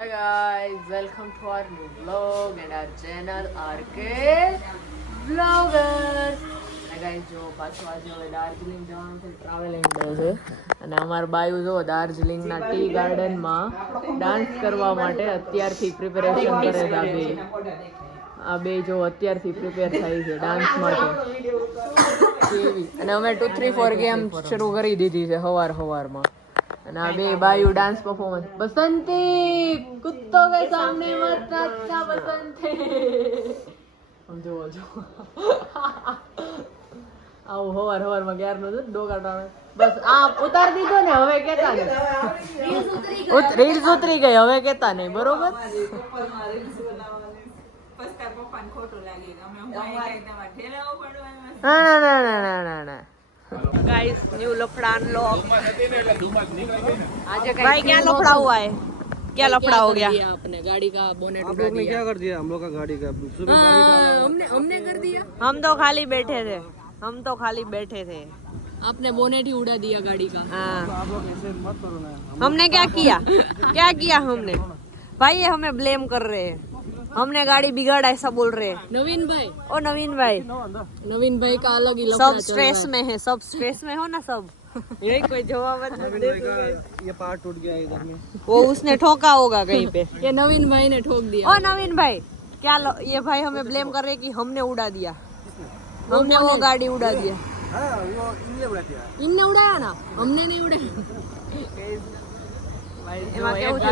Hi guys, welcome to our new vlog and our channel RK Vloggers. Hi guys, જો પાછું આજે હવે દાર્જિલિંગ જવાનું છે, ટ્રાવેલિંગ ડે છે અને અમારા બાયુ જો દાર્જિલિંગના ટી ગાર્ડનમાં ડાન્સ કરવા માટે અત્યારથી પ્રિપેરેશન કરે છે. આ બે જો અત્યારથી પ્રિપેર થાય છે ડાન્સ માટે કેવી. અને અમે 2, 3, 4 ગેમ શરૂ કરી દીધી છે સવારમાં. અને આ બે બાયુ ડાન્સ પરફોર્મન્સ. બસંતી કુત્તો કે સામને મત નાચના બસંતી. સમજો આવું હવારમાં ક્યારનું છે ડોકાટાણે. બસ આ ઉતાર દીધો ને, હવે કેતા નહીં. રીલ્સ ઉતરી ગઈ, હવે કેતા નહીં. બરોબર. ના. गाइस न्यू लफड़ा अनलॉक. आज भाई क्या लफड़ा हुआ है? क्या लफड़ा हो गया? आपने गाड़ी का बोनेट आप लोग ने क्या कर दिया? हम लोग का गाड़ी का सुबह गाड़ी डाला, हमने कर दिया. हम तो खाली बैठे थे. आपने बोनेट ही उड़ा दिया गाड़ी का. हाँ. आप लोग ऐसे मत करो ना. हमने क्या किया हमने? भाई ये हमें ब्लेम कर रहे हैं. हमने गाड़ी बिगाड़ा ऐसा बोल रहे हैं. नवीन भाई का अलग ही लफड़ा सब चल स्ट्रेस रहा में है. सब स्ट्रेस में हो ना सब. यही कोई जवाब नवीन भाई का ये पार्ट टूट गया इधर में. वो उसने ठोका होगा कहीं पे. है. ये नवीन भाई ने ठोक दिया. ओ नवीन भाई ये भाई हमें ब्लेम कर रहे हैं कि हमने उड़ा दिया. हमने वो गाड़ी उड़ा दिया. हाँ वो इनने उड़ा दिया. इनने उड़ाया ना, हमने नहीं उड़ाया. એમાં કેવું છે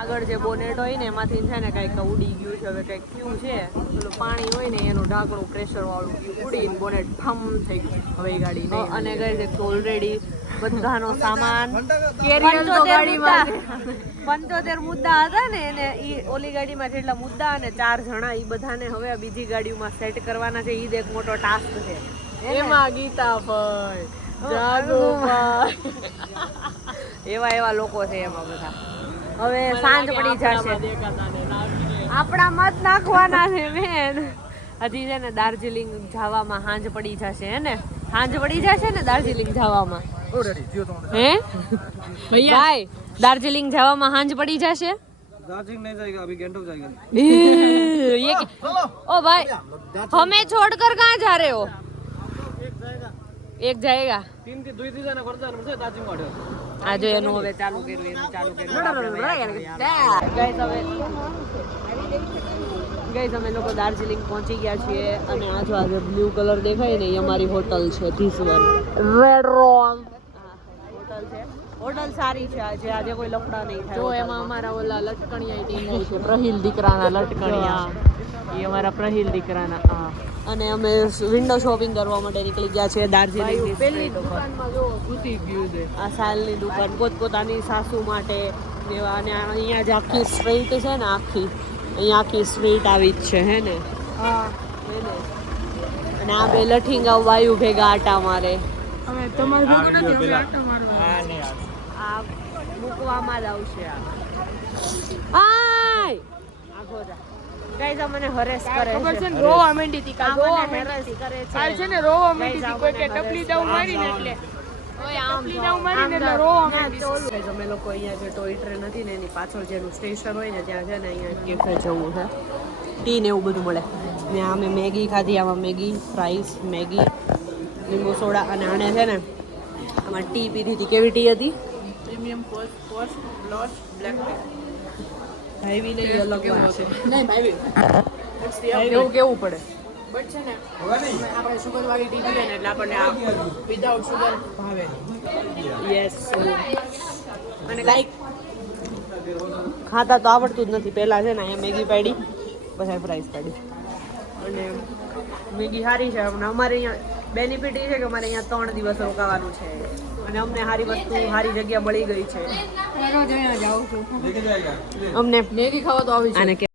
આગળ જે બોનેટ હોય ને એમાંથી છે ને કંઈક ઉડી ગયું છે. હવે કંઈક થયું છે, પેલું પાણી હોય ને એનું ઢાંકણું પ્રેશર વાળું ઉડીને બોનેટ ફમ થઈ ગયું હવે ગાડી. અને ગઈ છે ઓલરેડી બધાનો સામાન 75 મુદ્દા હતા ને એને ઈ ઓલી ગાડીમાં જેટલા મુદ્દા અને 4 જણા ઈ બધાને હવે બીજી ગાડીઓમાં સેટ કરવાના છે. ઈ એક મોટો ટાસ્ક છે. એમાં ગીતા ભાઈ જાગો ભાઈ એવા લોકો છે એમાં બધા. હવે સાંજ પડી જશે, આપણા મત નાખવાના છે મેન. હજી છે ને દાર્જિલિંગ જવામાં સાંજ પડી જશે. હે ને સાંજ પડી જશે ને દાર્જિલિંગ જવામાં. હે ભાઈ દાર્જિલિંગ જવામાં સાંજ પડી જશે. दार्जिलिंग नहीं जाएगा, अभी गैंगटॉक जाएगा. ये ओ भाई हमें छोड़कर कहाँ जा रहे हो? एक जाएगा. 3 થી 2 થી જાને કરતા છે દાર્જિલિંગ માટે. આ જો એનું હવે ચાલુ કર્યું. ગાઈસ અમે લોકો દાર્જિલિંગ પહોંચી ગયા છીએ અને આ જો આજે બ્લુ કલર દેખાય ને એ અમારી હોટલ છે. This one red Ron hotel છે. હોટલ સારી છે. આજે કોઈ લફડા નહીં થાય. જો એમાં અમારા ઓલા લટકણિયા ટીમ છે, પ્રહિલ દીકરાના લટકણિયા. એ અમારા પ્રહિલ દીકરાના. હા. અને અમે વિન્ડો શોપિંગ કરવા માટે નીકળી ગયા છે દાર્જિલિંગ. પેલી દુકાનમાં જો ઘૂસી ગયું છે. આ સાલની દુકાન પોતપોતાની સાસુ માટે એવા. અને અહીંયા જે આખી સ્ટ્રીટ છે ને અહીંયા આખી સ્ટ્રીટ આવી જ છે. હે ને હા. અને આ બે લઠીંગા વાયુ ભેગા આટા મારે. હવે તમારે ભેગું નથી, હવે આટા મારવા. આ મૂકવામાં જ આવશે. આ ગોરા ગાઈઝ મને હરેસ કરે ખબર છે છે. ને, રોવા માંડી હતી કાલ. રોવા મને માંડી હરેસ કરે કાલ છે. છે ને, રોવા માંડી હતી. Guys, કોઈ કે આ મને ટપલી હરેસ દાવ મારીને એટલે ટપલી દાવ મારીને એટલે રોવા માંડી. Guys, અમે લોકો અહીંયા જે ટોય ટ્રેન હતી ને એની પાછળ જેનું સ્ટેશન હોય ને ત્યાં છે ને અહીંયા કેફે જવું છે. ટી ને એવું બધું મળે. ને અમે મેગી ખાધી. આમાં મેગી ફ્રાઈસ, મેગી, લીંબુ સોડા. અને આને છે ને આમાં ટી પીધી હતી. કેવી ટી હતી? પ્રીમિયમ ફર્સ્ટ બ્લોશ બ્લેક ટી. ભાઈવી ને ઈ અલગ વાત છે. નહીં ભાઈ, એવું કેવું પડે. બટ છે ને આપણે શુગર વાળી ટી પીએ ને એટલે આપણને આ વિધાઉટ શુગર ભાવે. યસ. અને કાંઈક ખાતા તો આવડતું જ નથી. પહેલાં છે ને અહીંયા મેગી પાડી, પછી ફ્રાઈસ પાડી. અને મેગી સારી છે. અને અમારે અહીંયા બેનિફિટ એ છે કે અમારે અહીંયા 3 દિવસ રોકાવાનું છે અને અમને સારી વસ્તુ, સારી જગ્યા મળી ગઈ છે. રોજ અહીંયા જાઉં છું. અમને મેગી ખાવા તો આવી છે.